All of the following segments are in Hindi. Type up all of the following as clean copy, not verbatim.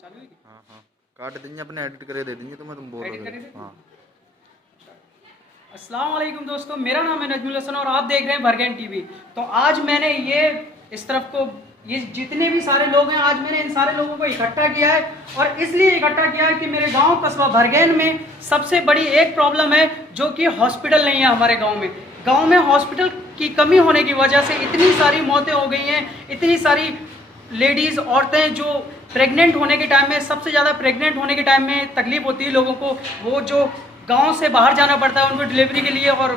चालू है। हाँ हाँ काट देंगे, अपने एडिट करे दे देंगे तुम्हें, तुम बोलोगे। हाँ अस्सलाम वालेकुम दोस्तों, मेरा नाम है नजमुल हसन और आप देख रहे हैं भरगैन टीवी। तो आज मैंने ये इस तरफ को ये जितने भी सारे लोग हैं, आज मैंने इन सारे लोगों को इकट्ठा किया है और इसलिए इकट्ठा किया है कि मेरे गांव कस्बा भरगैन में सबसे बड़ी एक प्रॉब्लम है जो कि हॉस्पिटल नहीं है। हमारे गांव में हॉस्पिटल की कमी होने की वजह से इतनी सारी मौतें हो गई हैं। इतनी सारी लेडीज़ औरतें जो प्रेग्नेंट होने के टाइम में, सबसे ज़्यादा प्रेग्नेंट होने के टाइम में तकलीफ होती है लोगों को, वो जो गांव से बाहर जाना पड़ता है उनको डिलीवरी के लिए, और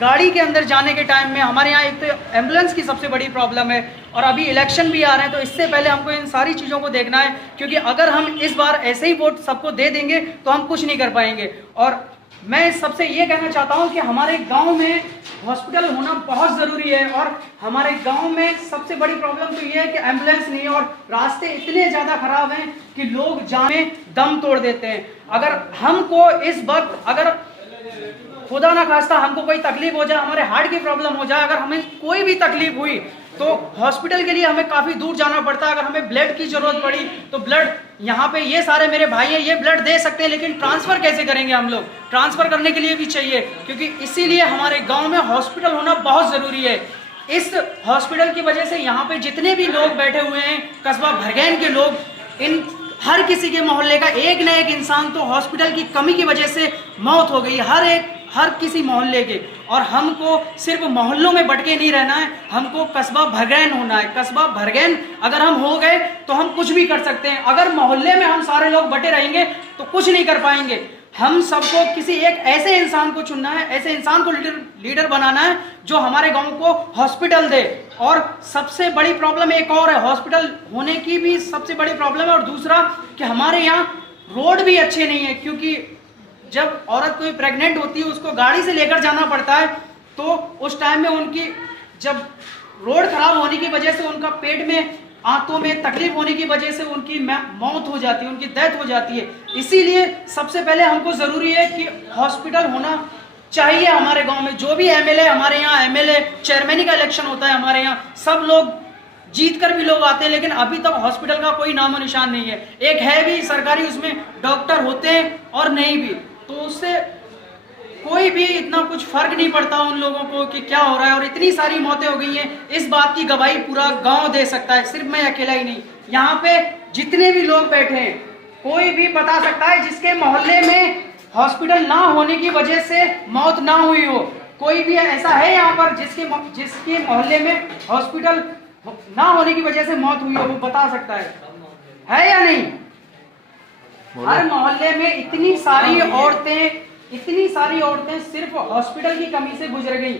गाड़ी के अंदर जाने के टाइम में हमारे यहाँ एक तो एम्बुलेंस की सबसे बड़ी प्रॉब्लम है। और अभी इलेक्शन भी आ रहे हैं, तो इससे पहले हमको इन सारी चीज़ों को देखना है, क्योंकि अगर हम इस बार ऐसे ही वोट सबको दे देंगे तो हम कुछ नहीं कर पाएंगे। और मैं सबसे ये कहना चाहता हूँ कि हमारे गांव में हॉस्पिटल होना बहुत ज़रूरी है। और हमारे गांव में सबसे बड़ी प्रॉब्लम तो ये है कि एम्बुलेंस नहीं है और रास्ते इतने ज़्यादा ख़राब हैं कि लोग जाने दम तोड़ देते हैं। अगर हमको इस वक्त, अगर खुदा ना खास्ता हमको कोई तकलीफ हो जाए, हमारे हार्ट की प्रॉब्लम हो जाए, अगर हमें कोई भी तकलीफ हुई तो हॉस्पिटल के लिए हमें काफ़ी दूर जाना पड़ता है। अगर हमें ब्लड की ज़रूरत पड़ी तो ब्लड यहाँ पे ये सारे मेरे भाई हैं, ये ब्लड दे सकते हैं, लेकिन ट्रांसफ़र कैसे करेंगे हम लोग? ट्रांसफ़र करने के लिए भी चाहिए, क्योंकि इसीलिए हमारे गाँव में हॉस्पिटल होना बहुत ज़रूरी है। इस हॉस्पिटल की वजह से यहाँ पे जितने भी लोग बैठे हुए हैं, कस्बा भरगैन के लोग, इन हर किसी के मोहल्ले का एक न एक इंसान तो हॉस्पिटल की कमी की वजह से मौत हो गई, हर किसी मोहल्ले के। और हमको सिर्फ मोहल्लों में भटके नहीं रहना है, हमको कस्बा भरगैन होना है। कस्बा भरगैन अगर हम हो गए तो हम कुछ भी कर सकते हैं। अगर मोहल्ले में हम सारे लोग बटे रहेंगे तो कुछ नहीं कर पाएंगे। हम सबको किसी एक ऐसे इंसान को चुनना है, ऐसे इंसान को लीडर बनाना है जो हमारे गांव को हॉस्पिटल दे। और सबसे बड़ी प्रॉब्लम एक और है, हॉस्पिटल होने की भी सबसे बड़ी प्रॉब्लम है। और दूसरा कि हमारे यहाँ रोड भी अच्छे नहीं है, क्योंकि जब औरत कोई प्रेग्नेंट होती है उसको गाड़ी से लेकर जाना पड़ता है, तो उस टाइम में उनकी जब रोड खराब होने की वजह से उनका पेट में, आंतों में तकलीफ होने की वजह से उनकी मौत हो जाती है, उनकी डेथ हो जाती है। इसीलिए सबसे पहले हमको ज़रूरी है कि हॉस्पिटल होना चाहिए हमारे गांव में। जो भी एमएलए, हमारे यहाँ एमएलए चेयरमैन का इलेक्शन होता है, हमारे यहाँ सब लोग जीत कर भी लोग आते हैं, लेकिन अभी तक हॉस्पिटल का कोई नामो निशान नहीं है। एक है भी सरकारी, उसमें डॉक्टर होते हैं और नहीं भी, तो उससे कोई भी इतना कुछ फर्क नहीं पड़ता उन लोगों को कि क्या हो रहा है। और इतनी सारी मौतें हो गई हैं, इस बात की गवाही पूरा गांव दे सकता है, सिर्फ मैं अकेला ही नहीं। यहाँ पे जितने भी लोग बैठे हैं, कोई भी बता सकता है जिसके मोहल्ले में हॉस्पिटल ना होने की वजह से मौत ना हुई हो। कोई भी ऐसा है यहाँ पर जिसके मोहल्ले में हॉस्पिटल ना होने की वजह से मौत हुई हो? वो बता सकता है या नहीं? हर मोहल्ले में इतनी सारी औरतें सिर्फ हॉस्पिटल की कमी से गुजर गई।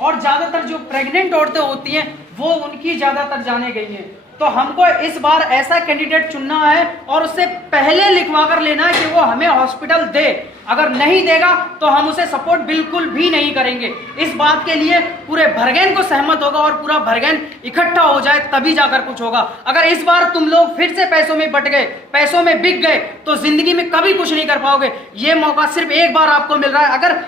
और ज्यादातर जो प्रेग्नेंट औरतें होती हैं वो उनकी ज्यादातर जाने गई हैं। तो हमको इस बार ऐसा कैंडिडेट चुनना है और उससे पहले लिखवा कर लेना है कि वो हमें हॉस्पिटल दे। अगर नहीं देगा तो हम उसे सपोर्ट बिल्कुल भी नहीं करेंगे। इस बात के लिए पूरे भरगैन को सहमत होगा और पूरा भरगैन इकट्ठा हो जाए, तभी जाकर कुछ होगा। अगर इस बार तुम लोग फिर से पैसों में बट गए, पैसों में बिक गए, तो जिंदगी में कभी कुछ नहीं कर पाओगे। ये मौका सिर्फ एक बार आपको मिल रहा है। अगर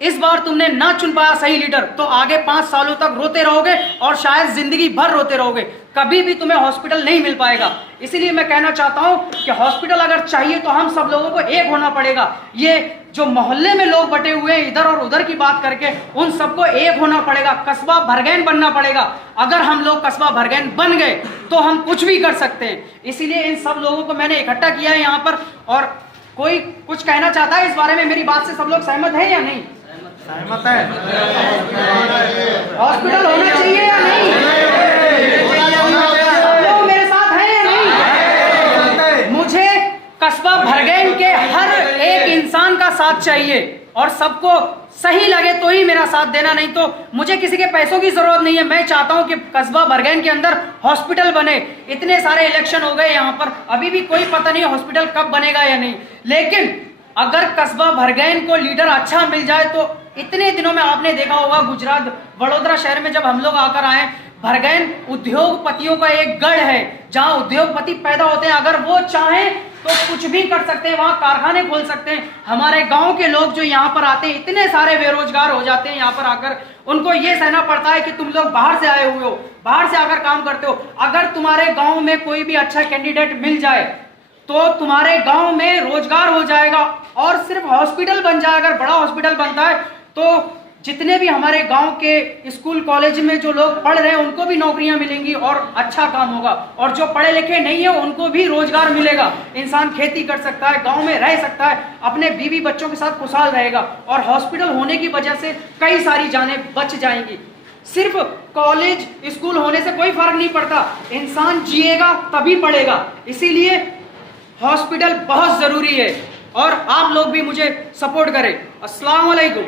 इस बार तुमने ना चुन पाया सही लीडर, तो आगे 5 सालों तक रोते रहोगे और शायद जिंदगी भर रोते रहोगे, कभी भी तुम्हें हॉस्पिटल नहीं मिल पाएगा। इसीलिए मैं कहना चाहता हूं कि हॉस्पिटल अगर चाहिए तो हम सब लोगों को एक होना पड़ेगा। ये जो मोहल्ले में लोग बटे हुए हैं इधर और उधर की बात करके, उन सबको एक होना पड़ेगा, कस्बा भरगैन बनना पड़ेगा। अगर हम लोग कस्बा भरगैन बन गए तो हम कुछ भी कर सकते हैं। इसीलिए इन सब लोगों को मैंने इकट्ठा किया है यहाँ पर। और कोई कुछ कहना चाहता है इस बारे में? मेरी बात से सब लोग सहमत है या नहीं? सहमत है। हॉस्पिटल होना चाहिए या नहीं? लोग मेरे साथ हैं या नहीं? मुझे कस्बा भरगैन के हर एक इंसान का साथ चाहिए और सबको सही लगे तो ही मेरा साथ देना, नहीं तो मुझे किसी के पैसों की जरूरत नहीं है। मैं चाहता हूं कि कस्बा भरगैन के अंदर हॉस्पिटल बने। इतने सारे इलेक्शन हो गए यहाँ पर, अभी भी कोई पता नहीं हॉस्पिटल कब बनेगा या नहीं। लेकिन अगर कस्बा भरगैन को लीडर अच्छा मिल जाए तो इतने दिनों में आपने देखा होगा गुजरात, वडोदरा शहर में जब हम लोग आकर आए, भरगैन उद्योगपतियों का एक गढ़ है जहां उद्योगपति पैदा होते हैं। अगर वो चाहें तो कुछ भी कर सकते हैं, वहां कारखाने खोल सकते हैं। हमारे गांव के लोग जो यहाँ पर आते हैं, इतने सारे बेरोजगार हो जाते हैं यहाँ पर आकर, उनको ये सहना पड़ता है कि तुम लोग बाहर से आए हुए हो, बाहर से आकर काम करते हो। अगर तुम्हारे गांव में कोई भी अच्छा कैंडिडेट मिल जाए तो तुम्हारे गांव में रोजगार हो जाएगा। और सिर्फ हॉस्पिटल बन जाए, अगर बड़ा हॉस्पिटल बनता है तो जितने भी हमारे गांव के स्कूल कॉलेज में जो लोग पढ़ रहे हैं उनको भी नौकरियां मिलेंगी और अच्छा काम होगा। और जो पढ़े लिखे नहीं है उनको भी रोजगार मिलेगा। इंसान खेती कर सकता है, गांव में रह सकता है, अपने बीवी बच्चों के साथ खुशहाल रहेगा। और हॉस्पिटल होने की वजह से कई सारी जानें बच जाएंगी। सिर्फ कॉलेज स्कूल होने से कोई फर्क नहीं पड़ता, इंसान जिएगा तभी पढ़ेगा। इसीलिए हॉस्पिटल बहुत जरूरी है और आप लोग भी मुझे सपोर्ट करें। अस्सलाम वालेकुम।